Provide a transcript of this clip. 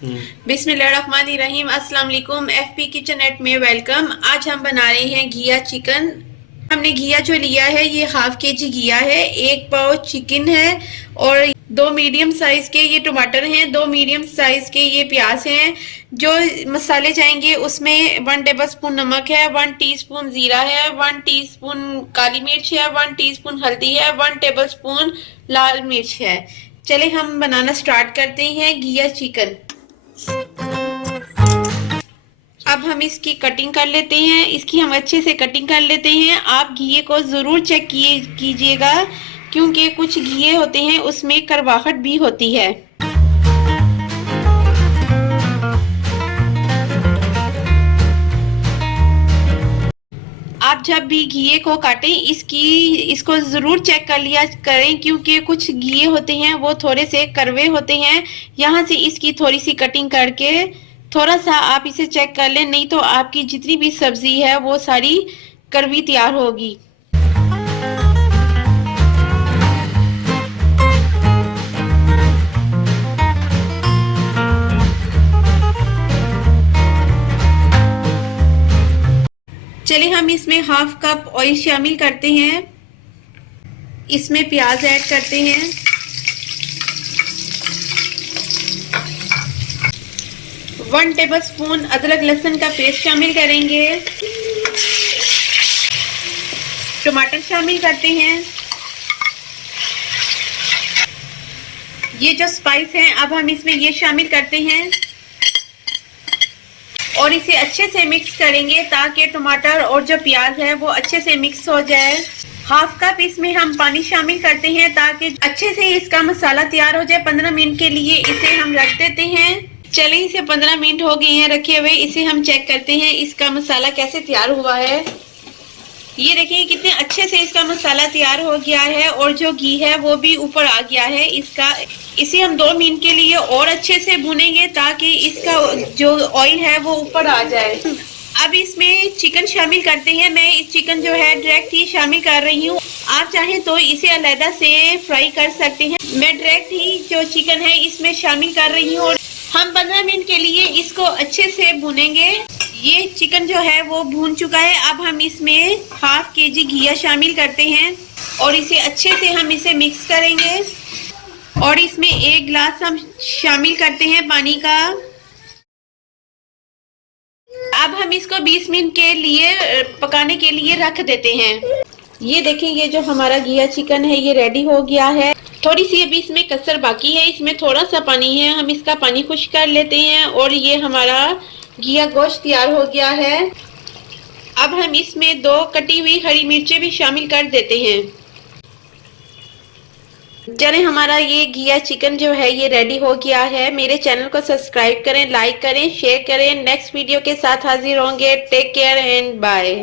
बिस्मिल्लाहिर्रहमानिर्रहीम। अस्सलाम वालेकुम। एफपी किचन एट में वेलकम। आज हम बना रहे हैं घिया चिकन। हमने घिया जो लिया है ये हाफ के जी घिया है, एक पाव चिकन है और दो मीडियम साइज के ये टमाटर हैं, दो मीडियम साइज के ये प्याज हैं। जो मसाले जाएंगे उसमें 1 टेबलस्पून नमक है, 1 टीस्पून जीरा है, 1 टीस्पून काली मिर्च है, 1 टीस्पून हल्दी है, 1 टेबलस्पून लाल मिर्च है। चले हम बनाना स्टार्ट करते हैं घिया चिकन। अब हम इसकी कटिंग कर लेते हैं। इसकी हम अच्छे से कटिंग कर लेते हैं। आप घिये को ज़रूर चेक कीजिएगा क्योंकि कुछ घिये होते हैं उसमें करवाहट भी होती है। आप जब भी घिये को काटें इसको ज़रूर चेक कर लिया करें क्योंकि कुछ घिये होते हैं वो थोड़े से कड़वे होते हैं। यहाँ से इसकी थोड़ी सी कटिंग करके थोड़ा सा आप इसे चेक कर लें, नहीं तो आपकी जितनी भी सब्जी है वो सारी कड़वी तैयार होगी। चलिए हम इसमें हाफ कप ऑयल शामिल करते हैं। इसमें प्याज ऐड करते हैं। वन टेबलस्पून अदरक लहसुन का पेस्ट शामिल करेंगे। टमाटर शामिल करते हैं। ये जो स्पाइस हैं अब हम इसमें ये शामिल करते हैं और इसे अच्छे से मिक्स करेंगे ताकि टमाटर और जो प्याज है वो अच्छे से मिक्स हो जाए। हाफ कप इसमें हम पानी शामिल करते हैं ताकि अच्छे से इसका मसाला तैयार हो जाए। 15 मिनट के लिए इसे हम रख देते हैं। चलिए इसे 15 मिनट हो गए हैं रखे हुए। इसे हम चेक करते हैं इसका मसाला कैसे तैयार हुआ है। ये देखिए कितने अच्छे से इसका मसाला तैयार हो गया है और जो घी है वो भी ऊपर आ गया है इसका। इसे हम 2 मिनट के लिए और अच्छे से भूनेंगे ताकि इसका जो ऑयल है वो ऊपर आ जाए। अब इसमें चिकन शामिल करते हैं। मैं इस चिकन जो है डायरेक्ट ही शामिल कर रही हूँ। आप चाहें तो इसे अलग से फ्राई कर सकते हैं। मैं डायरेक्ट ही जो चिकन है इसमें शामिल कर रही हूँ। हम 15 मिनट के लिए इसको अच्छे से भूनेंगे। ये चिकन जो है वो भून चुका है। अब हम इसमें हाफ के जी घिया शामिल करते हैं और इसे अच्छे से हम इसे मिक्स करेंगे और इसमें 1 गिलास हम शामिल करते हैं पानी का। अब हम इसको 20 मिनट के लिए पकाने के लिए रख देते हैं। ये देखें ये जो हमारा घिया चिकन है ये रेडी हो गया है। थोड़ी सी अभी इसमें कसर बाकी है, इसमें थोड़ा सा पानी है, हम इसका पानी खुश्क कर लेते हैं और ये हमारा घिया गोश्त तैयार हो गया है। अब हम इसमें 2 कटी हुई हरी मिर्चें भी शामिल कर देते हैं। चलें हमारा ये घिया चिकन जो है ये रेडी हो गया है। मेरे चैनल को सब्सक्राइब करें, लाइक करें, शेयर करें। नेक्स्ट वीडियो के साथ हाजिर होंगे। Take care and bye.